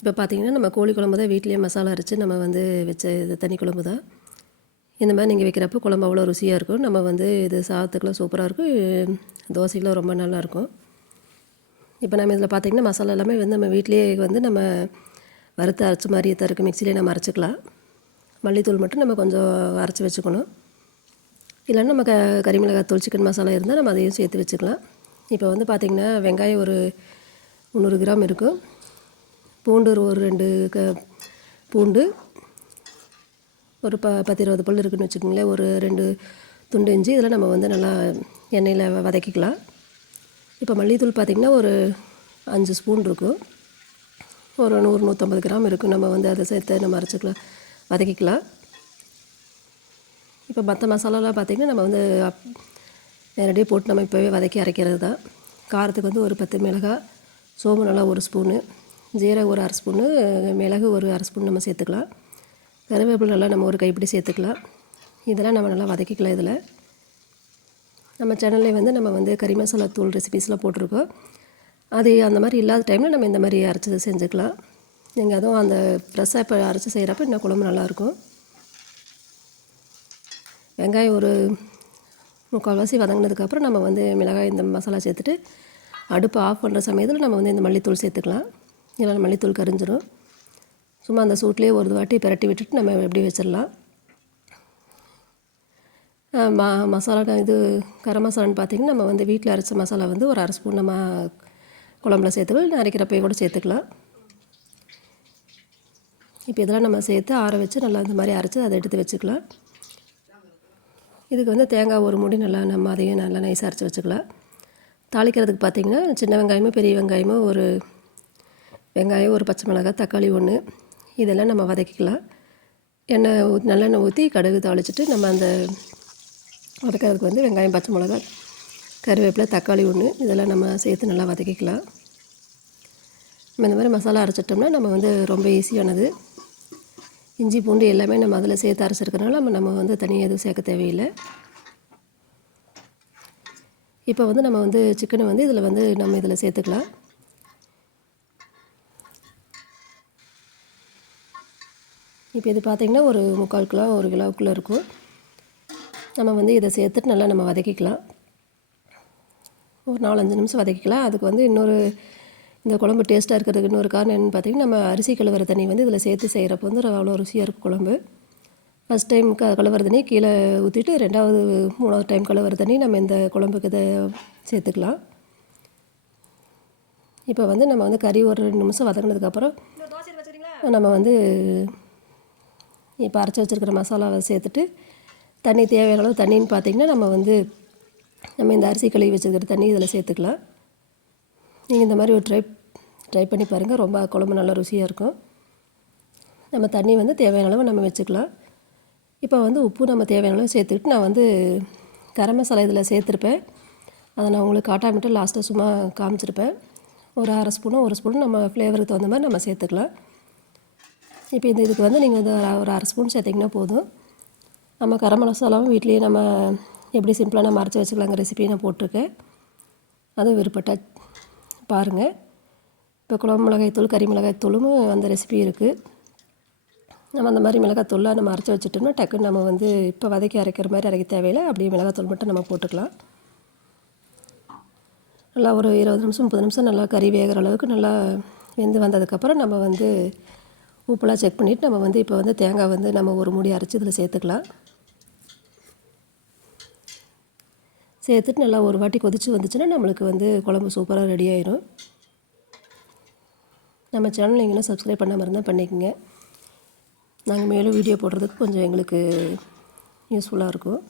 இப்போ பார்த்தீங்கன்னா நம்ம கோழி குழம்பு தான் வீட்லேயே மசாலா அரைச்சி நம்ம வந்து வச்ச இது தனி குழம்பு தான். இந்த மாதிரி நீங்கள் வைக்கிறப்ப குழம்பு அவ்வளோ ருசியாக இருக்கும். நம்ம வந்து இது சாதத்துக்குலாம் சூப்பராக இருக்கும். தோசைக்கெலாம் ரொம்ப நல்லாயிருக்கும் இப்போ நம்ம இதில் பார்த்தீங்கன்னா மசாலா எல்லாமே வந்து நம்ம வீட்டிலேயே வந்து நம்ம வறுத்து அரைச்ச மாதிரியே தான் இருக்குது மிக்சிலே நம்ம அரைச்சிக்கலாம். மல்லித்தூள் மட்டும் நம்ம கொஞ்சம் அரைச்சி வச்சுக்கணும். இல்லைன்னா நம்ம க கறி மிளகாய் தூள் சிக்கன் மசாலா இருந்தால் நம்ம அதையும் சேர்த்து வச்சுக்கலாம். இப்போ வந்து பார்த்திங்கன்னா வெங்காயம் ஒரு முந்நூறு கிராம் இருக்கும். பூண்டு ஒரு ஒரு ரெண்டு க பூண்டு ஒரு ப பத்து இருபது பல் இருக்குன்னு வச்சுக்கோங்களேன். ஒரு ரெண்டு துண்டு இஞ்சி இதெல்லாம் நம்ம வந்து நல்லா எண்ணெயில் வதக்கிக்கலாம். இப்போ மல்லித்தூள் பார்த்திங்கன்னா ஒரு அஞ்சு ஸ்பூன் இருக்கும். ஒரு நூறு நூற்றம்பது கிராம் இருக்கும். நம்ம வந்து அதை சேர்த்து நம்ம அரைச்சிக்கலாம் வதக்கிக்கலாம். இப்போ மற்ற மசாலாலாம் பார்த்திங்கன்னா நம்ம வந்து அப் நேரடியாக போட்டு நம்ம இப்போவே வதக்கி அரைக்கிறது தான். காரத்துக்கு வந்து ஒரு பத்து மிளகாய் சோம்பு நல்லா ஒரு ஸ்பூனு. ஜீரகம் ஒரு அரை ஸ்பூனு மிளகு ஒரு அரை ஸ்பூன் நம்ம சேர்த்துக்கலாம். கருவேப்பிலை நல்லா நம்ம ஒரு கைப்பிடி சேர்த்துக்கலாம். இதெல்லாம் நம்ம நல்லா வதக்கிக்கலாம் இதில். நம்ம சேனல்லே வந்து நம்ம வந்து கறி மசாலா தூள் ரெசிபீஸ்லாம் போட்டிருக்கோம். அது அந்த மாதிரி இல்லாத டைமில் நம்ம இந்த மாதிரி அரைச்சது செஞ்சுக்கலாம். நீங்கள் அதுவும் அந்த ஃப்ரெஷ்ஷாக இப்போ அரைச்சி செய்கிறப்ப இன்னும் குழம்பு நல்லாயிருக்கும். வெங்காயம் ஒரு முக்கால்வாசி வதங்கினதுக்கப்புறம் நம்ம வந்து மிளகாய் இந்த மசாலா சேர்த்துட்டு அடுப்பு ஆஃப் பண்ணுற சமயத்தில் நம்ம வந்து இந்த மல்லித்தூள் சேர்த்துக்கலாம். இல்லைன்னா மல்லித்தூள் கரிஞ்சிரும். சும்மா அந்த சூட்லேயே ஒரு வாட்டி பிரட்டி விட்டுட்டு நம்ம எப்படி வச்சிடலாம். மா ம மசாலா இது கரம் மசாலான்னு பார்த்தீங்கன்னா நம்ம வந்து வீட்டில் அரைச்ச மசாலா வந்து ஒரு அரை ஸ்பூன் நம்ம குழம்புல சேர்த்துக்கலாம் அரைக்கிறப்பையும் கூட சேர்த்துக்கலாம். இப்போ இதெல்லாம் நம்ம சேர்த்து ஆற வச்சு நல்லா இந்த மாதிரி அரைச்சி அதை எடுத்து வச்சுக்கலாம். இதுக்கு வந்து தேங்காய் ஒரு மூடி நல்லா நம்ம அதையும் நல்லா நைஸ் அரைச்சி வச்சுக்கலாம். தாளிக்கிறதுக்கு பார்த்திங்கன்னா சின்ன வெங்காயமோ பெரிய வெங்காயமோ ஒரு வெங்காயம் ஒரு பச்சை மிளகாய் தக்காளி ஒன்று இதெல்லாம் நம்ம வதக்கிக்கலாம். எண்ணெய் நல்லெண்ணெய் ஊற்றி கடுகு தாளிச்சிட்டு நம்ம அந்த வதக்கிறதுக்கு வந்து வெங்காயம் பச்சை மிளகாய் கருவேப்பிலை தக்காளி ஒன்று இதெல்லாம் நம்ம சேர்த்து நல்லா வதக்கிக்கலாம். நம்ம இந்த மாதிரி மசாலா அரைச்சிட்டோம்னா நம்ம வந்து ரொம்ப ஈஸியானது. இஞ்சி பூண்டு எல்லாமே நம்ம அதில் சேர்த்து அரைச்சிருக்கனால நம்ம நம்ம வந்து தனியாக எதுவும் சேர்க்க தேவையில்லை. இப்போ வந்து நம்ம வந்து சிக்கனை வந்து இதில் வந்து நம்ம இதில் சேர்த்துக்கலாம். இப்போ இது பார்த்திங்கன்னா ஒரு முக்கால் கிலோ ஒரு கிலோவுக்குள்ளே இருக்கும். நம்ம வந்து இதை சேர்த்துட்டு நல்லா நம்ம வதக்கிக்கலாம். ஒரு நாலஞ்சு நிமிஷம் வதக்கிக்கலாம். அதுக்கு வந்து இன்னொரு இந்த குழம்பு டேஸ்ட்டாக இருக்கிறதுக்கு இன்னொரு காரணம் என்னென்னு பார்த்தீங்கன்னா நம்ம அரிசி கழுவுற தண்ணி வந்து இதில் சேர்த்து செய்கிறப்ப வந்து அவ்வளோ ருசியாக இருக்கும் குழம்பு. ஃபஸ்ட் டைம் க கழுவுற தண்ணி கீழே ஊற்றிட்டு ரெண்டாவது மூணாவது டைம் கழுவுற தண்ணி நம்ம இந்த குழம்புக்கு இதை சேர்த்துக்கலாம். இப்போ வந்து நம்ம வந்து கறி ஒரு ரெண்டு நிமிஷம் வதங்கினதுக்கப்புறம் நம்ம வந்து இப்போ அரைச்சி வச்சுருக்கிற மசாலாவை சேர்த்துட்டு தண்ணி தேவையான அளவு தண்ணின்னு பார்த்தீங்கன்னா நம்ம வந்து நம்ம இந்த அரிசி கழுவி வச்சுருக்கிற தண்ணி இதில் சேர்த்துக்கலாம். நீங்கள் இந்த மாதிரி ஒரு ட்ரை ட்ரை பண்ணி பாருங்கள் ரொம்ப குழம்பு நல்லா ருசியாக இருக்கும். நம்ம தண்ணி வந்து தேவையான அளவு நம்ம வச்சுக்கலாம். இப்போ வந்து உப்பு நம்ம தேவையான அளவு சேர்த்துக்கிட்டு நான் வந்து கரம் மசாலா இதில் சேர்த்துருப்பேன். அதை நான் உங்களுக்கு காட்டாமட்டு லாஸ்ட்டாக சும்மா காமிச்சிருப்பேன். ஒரு அரை ஸ்பூனும் ஒரு ஸ்பூனும் நம்ம ஃப்ளேவருக்கு தகுந்த மாதிரி நம்ம சேர்த்துக்கலாம். இப்போ இந்த இதுக்கு வந்து நீங்கள் வந்து ஒரு அரை ஸ்பூன் சேர்த்திங்கன்னா போதும். நம்ம கரம் மசாலாவும் வீட்லேயே நம்ம எப்படி சிம்பிளாக நம்ம அரைச்சி வச்சுக்கலாங்க ரெசிபி நான் போட்டிருக்கேன். அதுவும் விருப்பட்டா பாருங்கள் இப்போ குழம்பு மிளகாய் தூள் கறி மிளகாய் தூளும் அந்த ரெசிபி இருக்குது நம்ம அந்த மாதிரி மிளகாய் நம்ம அரைச்சி வச்சுட்டோம்னா டக்குன்னு நம்ம வந்து இப்போ வதக்கி அரைக்கிற மாதிரி அரைக்க தேவையில்லை. அப்படியே மிளகாய் தூள் மட்டும் நம்ம போட்டுக்கலாம். நல்லா ஒரு இருபது நிமிஷம் முப்பது நிமிஷம் நல்லா கறி வேகிற அளவுக்கு நல்லா வெந்து வந்ததுக்கப்புறம் நம்ம வந்து உப்புலாம் செக் பண்ணிவிட்டு நம்ம வந்து இப்போ வந்து தேங்காய் வந்து நம்ம ஒரு மூடி அரைச்சி இதில் சேர்த்துக்கலாம். சேர்த்துட்டு நல்லா ஒரு வாட்டி கொதிச்சு வந்துச்சுன்னா நம்மளுக்கு வந்து குழம்பு சூப்பராக ரெடி ஆயிரும். நம்ம சேனல் நீங்களும் சப்ஸ்கிரைப் பண்ணாமல் இருந்தால் பண்ணிக்கோங்க. நாங்கள் மேலும் வீடியோ போடுறதுக்கு கொஞ்சம் எங்களுக்கு யூஸ்ஃபுல்லாக இருக்கும்.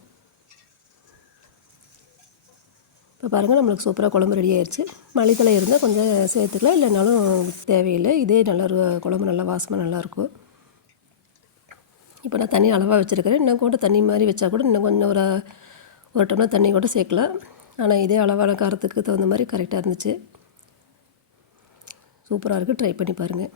இப்போ பாருங்கள் நம்மளுக்கு சூப்பராக குழம்பு ரெடி ஆயிடுச்சு மளித்தலை இருந்தால் கொஞ்சம் சேர்த்துக்கலாம். இல்லைனாலும் தேவையில்லை. இதே நல்லா குழம்பு நல்லா வாசமாக நல்லாயிருக்கும் இப்போ நான் தண்ணி அளவாக வச்சுருக்கிறேன். இன்னும் கூட தண்ணி மாதிரி வச்சா கூட இன்னும் கொஞ்சம் ஒரு ஒரு டம்ளர் தண்ணி கூட சேர்க்கலாம். ஆனால் இதே அளவான காரத்துக்கு தகுந்த மாதிரி கரெக்டாக இருந்துச்சு. சூப்பராக இருக்குது ட்ரை பண்ணி பாருங்கள்